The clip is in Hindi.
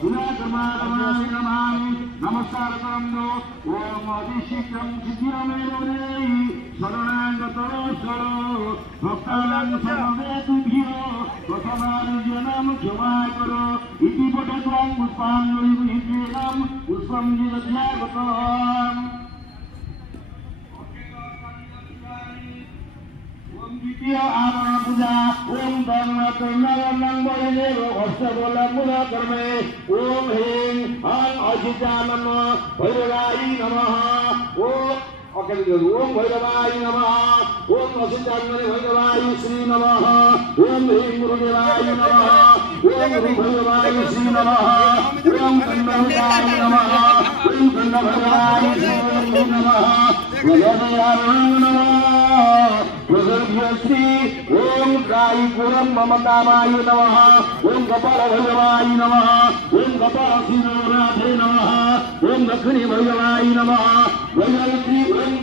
गुणाकर्माय नमामि नमस्कार करंदो ओम अभिषेकं सिद्धिरमेवदेहि शरणागतो शरो भक्तानां सर्ववेदुभ्यो प्रथमानुजनं क्षमाय करो इति पठित्वं पुष्पाञ्जलिर्निवेदनं पुष्पं निदध्यागतम् द्वितीय आवरण पूजा ओम धर्म कर्णवर्णं बलिदेव अष्टबलमुल कर्मे ओम ह्रीं हं अजिता नमः भैरवाय नमः ओम भैरवाय नमः ओम अजितात्मने भैरवाय श्री नमः ओम ह्रीं गुरुदेवाय नमः ओम ह्रीं भैरवाय श्री नमः ओम कण्डभैरवाय नमः ओम कण्डभैरवाय श्री नमः भैरवाय नमः श्री ओम गायपुरम ममतामाय नमः ओम कपाल भैरवाय नमः ओम कपाल शिरोराधे नमः ओम दक्षिणी भैरवाय नमः वैरवती ओम